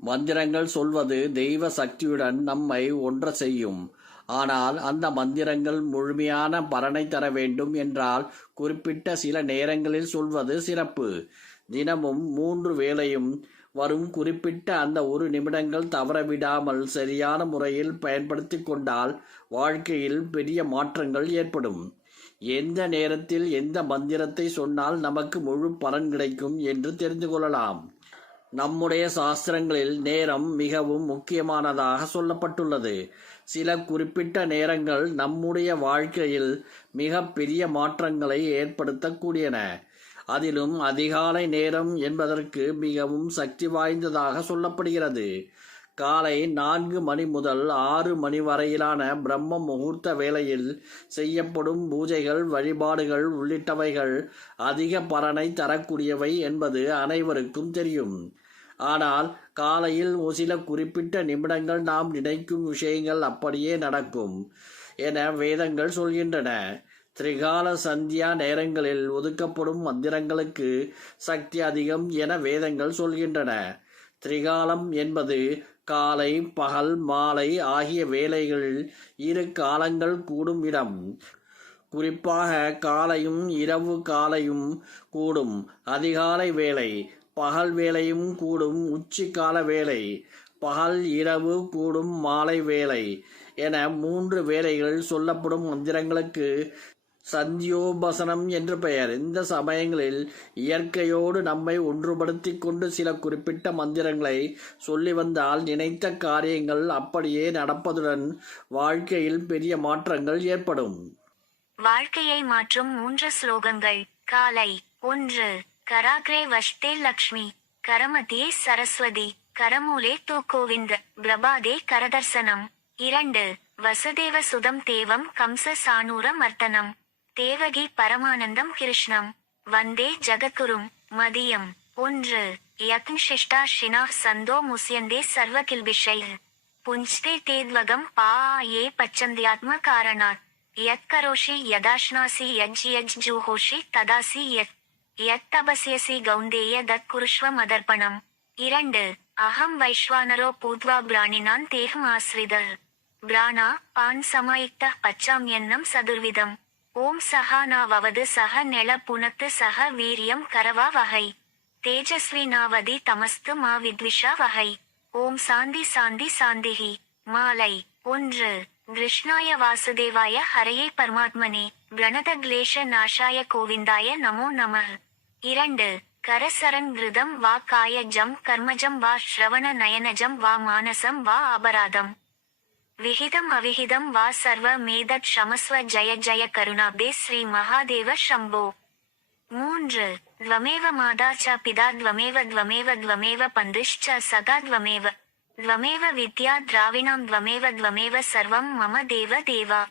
மந்திரங்கள் சொல்வது தெய்வ சக்தியுடன் நம்மை ஒன்ற செய்யும். ஆனால் அந்த மந்திரங்கள் முழுமையான பலனை தர வேண்டும் என்றால் குறிப்பிட்ட சில நேரங்களில் சொல்வது சிறப்பு. தினமும் மூன்று வேளையும் வரும் குறிப்பிட்ட அந்த ஒரு நிமிடங்கள் தவறவிடாமல் சரியான முறையில் பயன்படுத்தி கொண்டால் வாழ்க்கையில் பெரிய மாற்றங்கள் ஏற்படும். எந்த நேரத்தில் எந்த மந்திரத்தை சொன்னால் நமக்கு முழு பலன் கிடைக்கும் என்று தெரிந்து கொள்ளலாம். நம்முடைய சாஸ்திரங்களில் நேரம் மிகவும் முக்கியமானதாக சொல்லப்பட்டுள்ளது. சில குறிப்பிட்ட நேரங்கள் நம்முடைய வாழ்க்கையில் மிக பெரிய மாற்றங்களை ஏற்படுத்தக்கூடியன. அதிலும் அதிகாலை நேரம் என்பதற்கு மிகவும் சக்தி வாய்ந்ததாக சொல்லப்படுகிறது. காலை நான்கு மணி முதல் ஆறு மணி வரையிலான பிரம்ம முகூர்த்த வேளையில் செய்யப்படும் பூஜைகள் வழிபாடுகள் உள்ளிட்டவைகள் அதிக பலனை தரக்கூடியவை என்பது அனைவருக்கும் தெரியும். ஆனால் காலையில் ஒரு சில குறிப்பிட்ட நிமிடங்கள் நாம் நினைக்கும் விஷயங்கள் அப்படியே நடக்கும் என வேதங்கள் சொல்கின்றன. திரிகால சந்தியா நேரங்களில் ஒதுக்கப்படும் மந்திரங்களுக்கு சக்தி அதிகம் என வேதங்கள் சொல்கின்றன. திரிகாலம் என்பது காலை பகல் மாலை ஆகிய வேலைகளில் இரு காலங்கள் கூடும் இடம். குறிப்பாக காலையும் இரவு காலையும் கூடும். அதிகாலை வேலை பகல் வேலையும் கூடும். உச்சிக்கால வேலை பகல் இரவு கூடும். மாலை வேலை என மூன்று வேலைகள் சொல்லப்படும் மந்திரங்களுக்கு சந்தியோபசனம் என்று பெயர். இந்த சமயங்களில் இயற்கையோடு நம்மை ஒன்றுபடுத்திக் கொண்டு சில குறிப்பிட்ட மந்திரங்களை சொல்லி வந்தால் நினைத்த காரியங்கள் அப்படியே நடப்பதுடன் வாழ்க்கையில் பெரிய மாற்றங்கள் ஏற்படும். வாழ்க்கையை மாற்றும் மூன்று ஸ்லோகங்கள். காலை ஒன்று கராக்ரே வஷ்டே லக்ஷ்மி கரமதே சரஸ்வதி கரமூலே தூகோவிந்த பிரபாதே கரதர்சனம். இரண்டு வசுதேவ சுதம் தேவம் கம்ச சானூர மர்த்தனம். தேவகி பரமானந்தம் கிருஷ்ணம். வந்தே ஜகத்குரும் மதியம். ஒன்று. யக்ன் ஷினா சந்தோ முசியந்தே சர்வ கில்பிஷை புஞ்ச்தே தேத்வகம் பா ஏ பச்சந்தியாத்ம காரணாத். யத் கரோஷி யதாஷ்னாசி யஜ் யஜ் ஜூஹோஷி ததாசி யத். யத் தபஸ்யசி கௌந்தேய தத் குருஷ்வ மதர்ப்பணம் இரண்டு. அகம் வைஸ்வானரோ பூத்வா பிராணினான் தேகம் ஆஸ்ரித பிராணா பான் சமாயிக்த பச்சாம் எண்ணம் சதுர்விதம். ஓம் சகானாவது சக நெள புனத்து சக வீரியம் கரவா வகை. தேஜஸ்வினாவதி தமஸ்து மா வித்விஷா வகை. ஓம் சாந்தி சாந்தி சாந்திகி மாலை. ஒன்று. கிருஷ்ணாய வாசுதேவாய ஹரையை பரமாத்மனே. பிரணத கிளேஷ நாஷாய கோவிந்தாய நமோ நம இரண்டு. கரசரன் கிருதம் வா காயஜம் கர்மஜம் வா ஸ்ரவண நயனஜம் வா மானசம் வா அபராதம் விகிதம் அவிகிதம் வா சர்வ மேதத் சமஸ்வ ஜய ஜய கருணாப்தே ஸ்ரீ மகாதேவ ஷம்போ. மூன்று. துவமேவ மாதா ச பிதா துவமேவ துவமேவ துவமேவ பந்துஷ்ச சதா துவமேவ. துவமேவ வித்யா திராவிணாம் துவமேவ துவமேவ சர்வம் மம தேவ தேவா.